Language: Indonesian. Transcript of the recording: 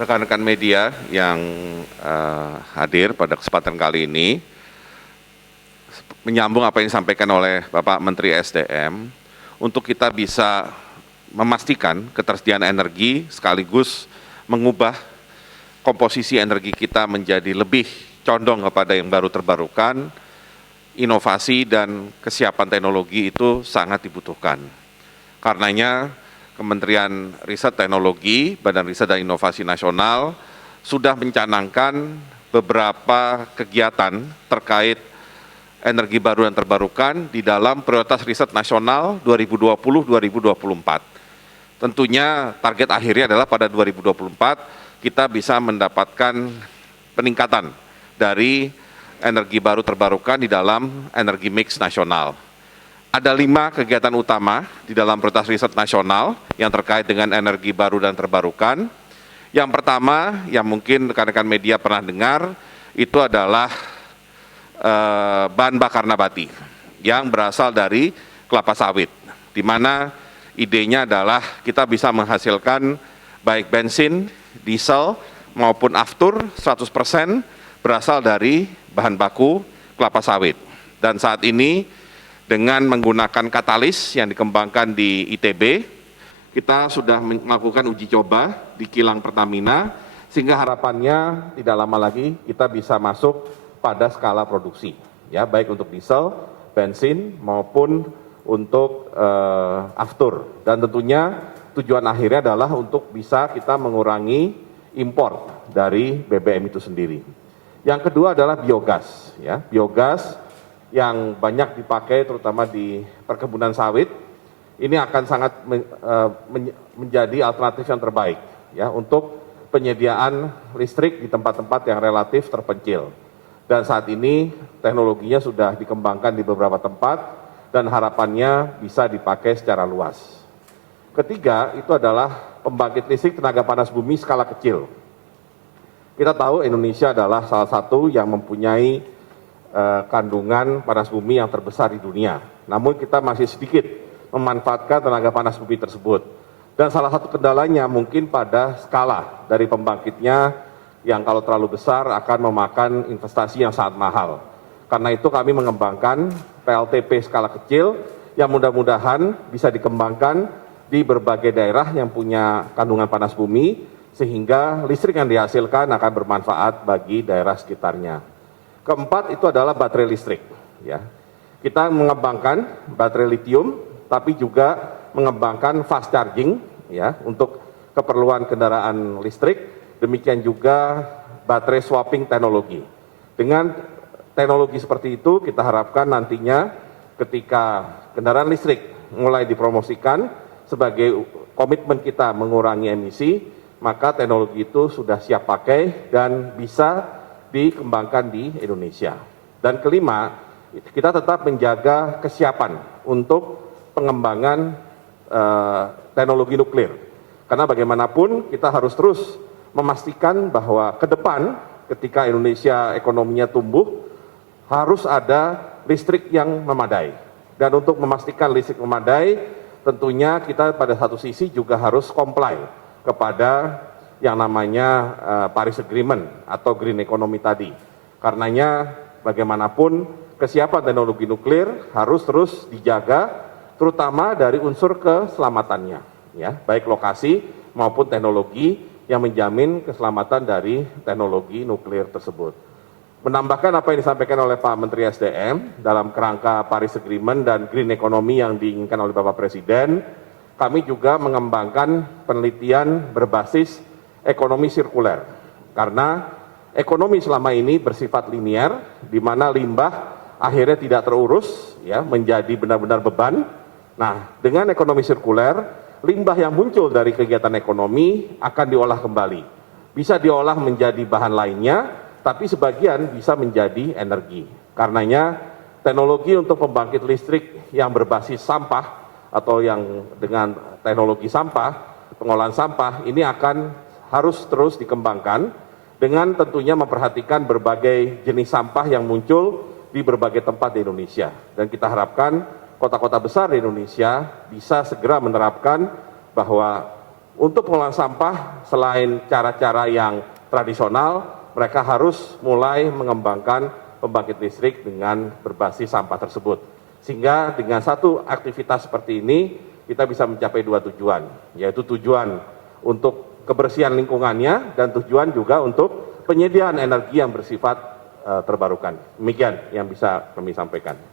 rekan-rekan media yang hadir pada kesempatan kali ini, menyambung apa yang disampaikan oleh Bapak Menteri SDM, untuk kita bisa memastikan ketersediaan energi sekaligus mengubah komposisi energi kita menjadi lebih condong kepada yang baru terbarukan, inovasi dan kesiapan teknologi itu sangat dibutuhkan. Karenanya, Kementerian Riset Teknologi, Badan Riset dan Inovasi Nasional sudah mencanangkan beberapa kegiatan terkait energi baru dan terbarukan di dalam prioritas riset nasional 2020-2024. Tentunya target akhirnya adalah pada 2024 kita bisa mendapatkan peningkatan dari energi baru terbarukan di dalam energi mix nasional. Ada 5 kegiatan utama di dalam prioritas riset nasional yang terkait dengan energi baru dan terbarukan. Yang pertama, yang mungkin rekan-rekan media pernah dengar, itu adalah bahan bakar nabati yang berasal dari kelapa sawit, di mana idenya adalah kita bisa menghasilkan baik bensin, diesel, maupun aftur 100% berasal dari bahan baku kelapa sawit. Dan saat ini, dengan menggunakan katalis yang dikembangkan di ITB, kita sudah melakukan uji coba di kilang Pertamina, sehingga harapannya tidak lama lagi kita bisa masuk pada skala produksi, ya, baik untuk diesel, bensin, maupun untuk aftur. Dan tentunya tujuan akhirnya adalah untuk bisa kita mengurangi impor dari BBM itu sendiri. Yang kedua adalah biogas, ya, biogas yang banyak dipakai terutama di perkebunan sawit, ini akan sangat menjadi alternatif yang terbaik, ya, untuk penyediaan listrik di tempat-tempat yang relatif terpencil. Dan saat ini teknologinya sudah dikembangkan di beberapa tempat dan harapannya bisa dipakai secara luas. Ketiga, itu adalah pembangkit listrik tenaga panas bumi skala kecil. Kita tahu Indonesia adalah salah satu yang mempunyai kandungan panas bumi yang terbesar di dunia. Namun kita masih sedikit memanfaatkan tenaga panas bumi tersebut. Dan salah satu kendalanya mungkin pada skala dari pembangkitnya yang kalau terlalu besar akan memakan investasi yang sangat mahal. Karena itu kami mengembangkan PLTP skala kecil yang mudah-mudahan bisa dikembangkan di berbagai daerah yang punya kandungan panas bumi, sehingga listrik yang dihasilkan akan bermanfaat bagi daerah sekitarnya. Keempat itu adalah baterai listrik, ya. Kita mengembangkan baterai litium, tapi juga mengembangkan fast charging, ya, untuk keperluan kendaraan listrik. Demikian juga baterai swapping teknologi. Dengan teknologi seperti itu, kita harapkan nantinya ketika kendaraan listrik mulai dipromosikan sebagai komitmen kita mengurangi emisi, maka teknologi itu sudah siap pakai dan bisa dikembangkan di Indonesia. Dan kelima, kita tetap menjaga kesiapan untuk pengembangan teknologi nuklir. Karena bagaimanapun kita harus terus memastikan bahwa ke depan ketika Indonesia ekonominya tumbuh, harus ada listrik yang memadai. Dan untuk memastikan listrik memadai, tentunya kita pada satu sisi juga harus comply kepada yang namanya Paris Agreement atau Green Economy tadi. Karenanya bagaimanapun kesiapan teknologi nuklir harus terus dijaga, terutama dari unsur keselamatannya, ya, baik lokasi maupun teknologi yang menjamin keselamatan dari teknologi nuklir tersebut. Menambahkan apa yang disampaikan oleh Pak Menteri SDM dalam kerangka Paris Agreement dan Green Economy yang diinginkan oleh Bapak Presiden, kami juga mengembangkan penelitian berbasis ekonomi sirkuler, karena ekonomi selama ini bersifat linear, di mana limbah akhirnya tidak terurus, ya, menjadi benar-benar beban. Nah, dengan ekonomi sirkuler, limbah yang muncul dari kegiatan ekonomi akan diolah kembali, bisa diolah menjadi bahan lainnya, tapi sebagian bisa menjadi energi. Karenanya teknologi untuk pembangkit listrik yang berbasis sampah atau yang dengan teknologi sampah, pengolahan sampah, ini akan harus terus dikembangkan dengan tentunya memperhatikan berbagai jenis sampah yang muncul di berbagai tempat di Indonesia. Dan kita harapkan kota-kota besar di Indonesia bisa segera menerapkan bahwa untuk pengelolaan sampah selain cara-cara yang tradisional, mereka harus mulai mengembangkan pembangkit listrik dengan berbasis sampah tersebut. Sehingga dengan satu aktivitas seperti ini, kita bisa mencapai dua tujuan, yaitu tujuan untuk kebersihan lingkungannya dan tujuan juga untuk penyediaan energi yang bersifat terbarukan. Demikian yang bisa kami sampaikan.